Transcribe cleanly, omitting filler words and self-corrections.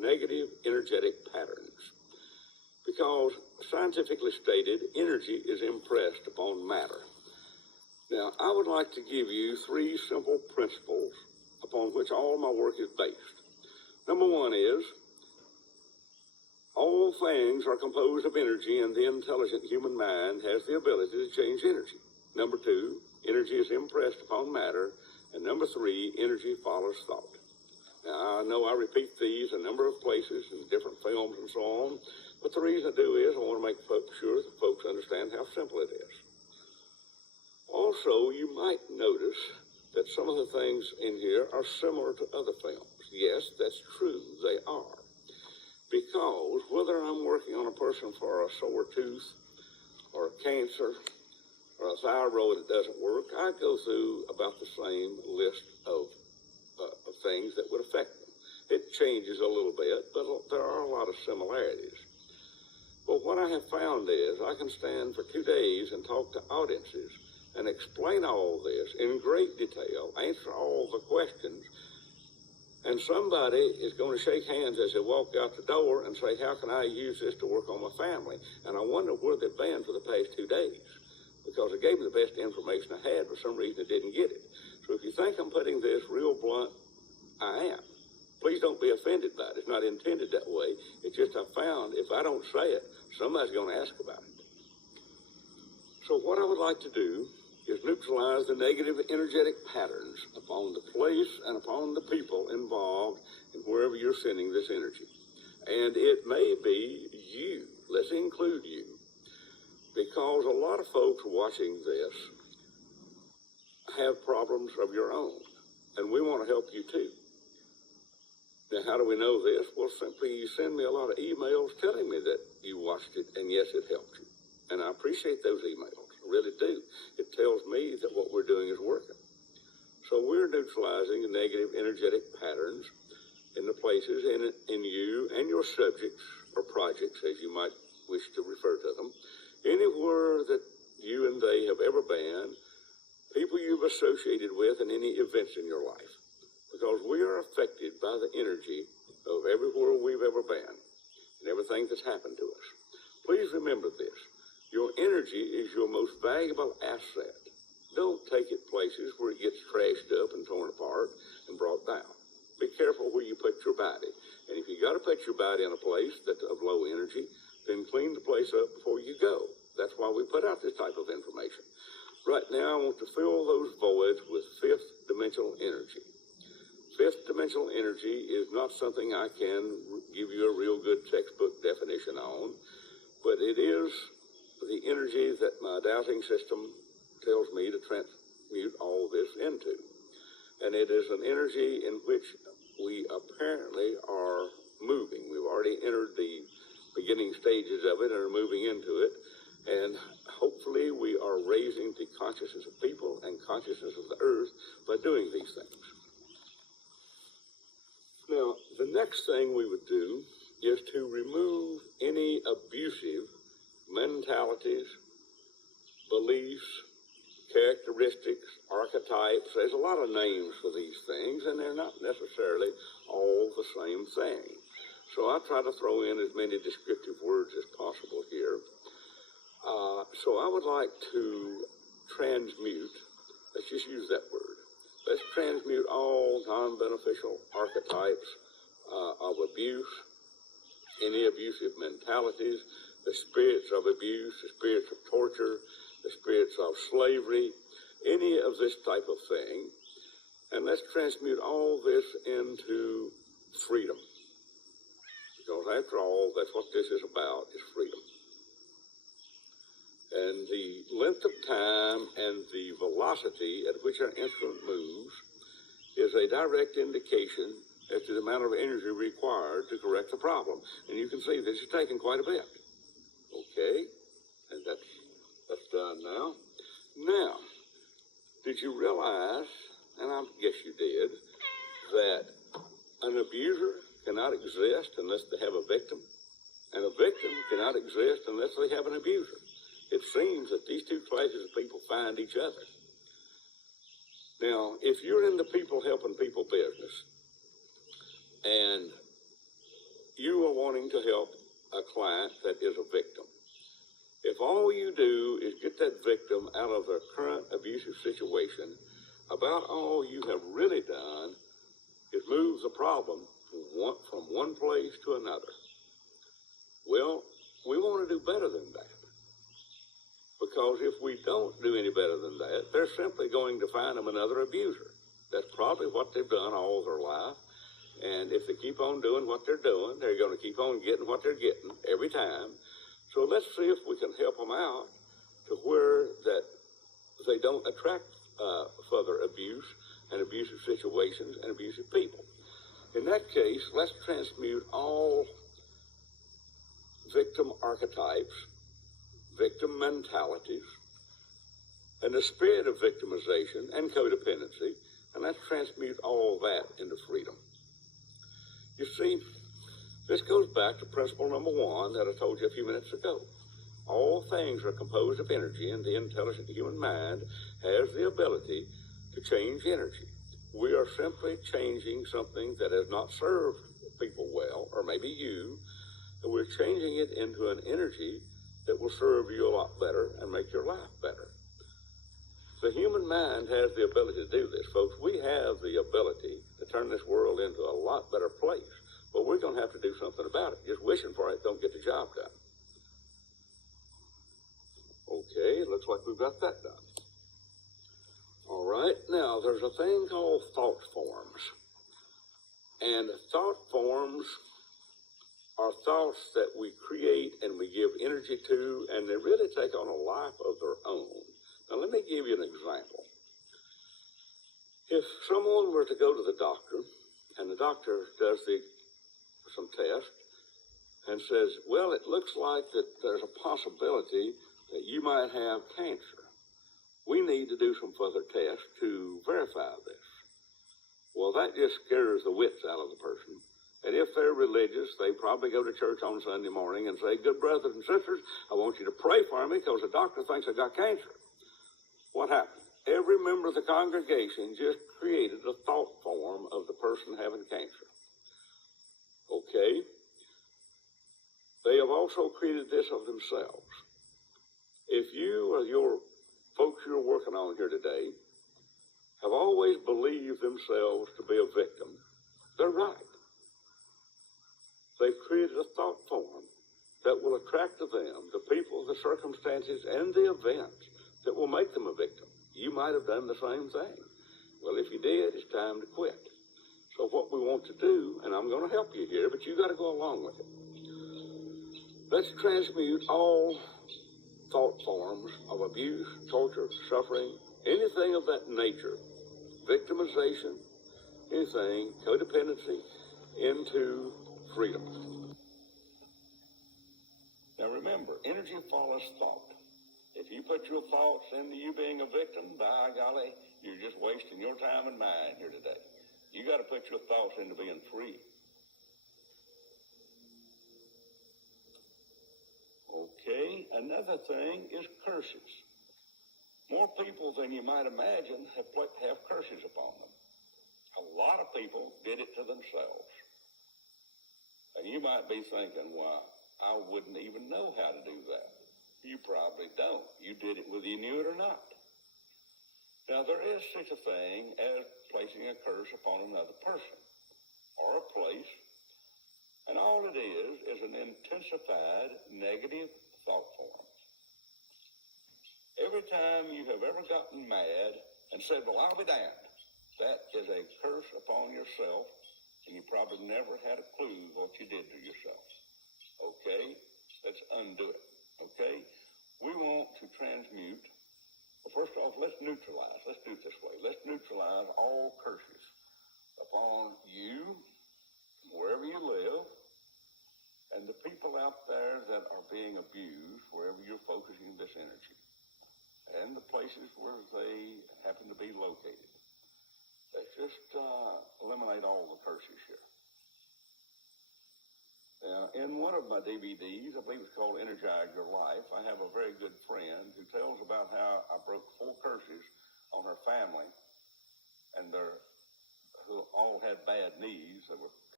negative energetic patterns. Because, scientifically stated, energy is impressed upon matter. Now, I would like to give you 3 simple principles upon which all my work is based. Number 1 is, all things are composed of energy, and the intelligent human mind has the ability to change energy. Number 2, energy is impressed upon matter. And number 3, energy follows thought. Now, I know I repeat these a number of places in different films and so on, but the reason I do is I want to make sure that folks understand how simple it is. Also, you might notice that some of the things in here are similar to other films. Yes, that's true, they are. Because whether I'm working on a person for a sore tooth or cancer or a thyroid that doesn't work, I go through about the same list of things that would affect them. It changes a little bit, but there are a lot of similarities. But what I have found is I can stand for 2 days and talk to audiences and explain all this in great detail, answer all the questions, and somebody is going to shake hands as they walk out the door and say, how can I use this to work on my family? And I wonder where they've been for the past 2 days, because I gave them the best information I had. For some reason, I didn't get it. So if you think I'm putting this real blunt, I am. Please don't be offended by it. It's not intended that way. It's just I found if I don't say it, somebody's going to ask about it. So what I would like to do is neutralize the negative energetic patterns upon the place and upon the people involved in wherever you're sending this energy. And it may be you. Let's include you. Because a lot of folks watching this have problems of your own. And we want to help you too. Now, how do we know this? Well, simply you send me a lot of emails telling me that you watched it, and yes, it helped you. And I appreciate those emails. I really do. It tells me that what we're doing is working. So we're neutralizing the negative energetic patterns in the places in you and your subjects or projects, as you might wish to refer to them, anywhere that you and they have ever been, people you've associated with, and any events in your life. Because we are affected by the energy of everywhere we've ever been and everything that's happened to us. Please remember this. Your energy is your most valuable asset. Don't take it places where it gets trashed up and torn apart and brought down. Be careful where you put your body. And if you got to put your body in a place that's of low energy, then clean the place up before you go. That's why we put out this type of information. Right now, I want to fill those voids with fifth dimensional energy. Fifth dimensional energy is not something I can give you a real good textbook definition on, but it is the energy that my dowsing system tells me to transmute all this into. And it is an energy in which we apparently are moving. We've already entered the beginning stages of it and are moving into it. And hopefully we are raising the consciousness of people and consciousness of the earth by doing these things. Now, the next thing we would do is to remove any abusive mentalities, beliefs, characteristics, archetypes. There's a lot of names for these things, and they're not necessarily all the same thing. So I try to throw in as many descriptive words as possible here. So I would like to transmute, let's just use that word. Let's transmute all non-beneficial archetypes of abuse, any abusive mentalities, the spirits of abuse, the spirits of torture, the spirits of slavery, any of this type of thing. And let's transmute all this into freedom. Because after all, that's what this is about, is freedom. And the length of time and the velocity at which our instrument moves is a direct indication as to the amount of energy required to correct the problem. And you can see this is taking quite a bit. Okay, and that's done now. Now, did you realize, and I guess you did, that an abuser cannot exist unless they have a victim, and a victim cannot exist unless they have an abuser? It seems that these two classes of people find each other. Now, if you're in the people helping people business, and wanting to help a client that is a victim. If all you do is get that victim out of their current abusive situation, about all you have really done is move the problem from one place to another. Well, we want to do better than that. Because if we don't do any better than that, they're simply going to find them another abuser. That's probably what they've done all their life. And if they keep on doing what they're doing, they're going to keep on getting what they're getting every time. So let's see if we can help them out to where that they don't attract further abuse and abusive situations and abusive people. In that case, let's transmute all victim archetypes, victim mentalities, and the spirit of victimization and codependency, and let's transmute all that into freedom. You see, this goes back to principle number 1 that I told you a few minutes ago. All things are composed of energy, and the intelligent human mind has the ability to change energy. We are simply changing something that has not served people well, or maybe you, and we're changing it into an energy that will serve you a lot better and make your life better. The human mind has the ability to do this, folks. We have the ability to turn this world into a lot better place, but we're going to have to do something about it. Just wishing for it don't get the job done. Okay, looks like we've got that done. All right, now there's a thing called thought forms. And thought forms are thoughts that we create and we give energy to, and they really take on a life of their own. Now, let me give you an example. If someone were to go to the doctor, and the doctor does some test, and says, well, it looks like that there's a possibility that you might have cancer. We need to do some further tests to verify this. Well, that just scares the wits out of the person. And if they're religious, they probably go to church on Sunday morning and say, good brothers and sisters, I want you to pray for me because the doctor thinks I got cancer. What happened? Every member of the congregation just created a thought form of the person having cancer. Okay? They have also created this of themselves. If you or your folks you're working on here today have always believed themselves to be a victim, they're right. They've created a thought form that will attract to them the people, the circumstances, and the events that will make them a victim. You might have done the same thing. Well, if you did, it's time to quit. So what we want to do, and I'm going to help you here, but you got to go along with it. Let's transmute all thought forms of abuse, torture, suffering, anything of that nature, victimization, anything, codependency, into freedom. Now remember, energy follows thought. If you put your thoughts into you being a victim, by golly, you're just wasting your time and mine here today. You got to put your thoughts into being free. Okay, another thing is curses. More people than you might imagine have curses upon them. A lot of people did it to themselves. And you might be thinking, well, I wouldn't even know how to do that. You probably don't. You did it whether you knew it or not. Now, there is such a thing as placing a curse upon another person or a place, and all it is an intensified negative thought form. Every time you have ever gotten mad and said, well, I'll be damned, that is a curse upon yourself, and you probably never had a clue what you did to yourself. Okay? Let's undo it. Okay? We want to transmute. Well, first off, let's neutralize. Let's do it this way. Let's neutralize all curses upon you, wherever you live, and the people out there that are being abused, wherever you're focusing this energy, and the places where they happen to be located. Let's just eliminate all the curses here. Now, in one of my DVDs, I believe it's called Energize Your Life, I have a very good friend who tells about how I broke 4 curses on her family, and who all had bad knees. They were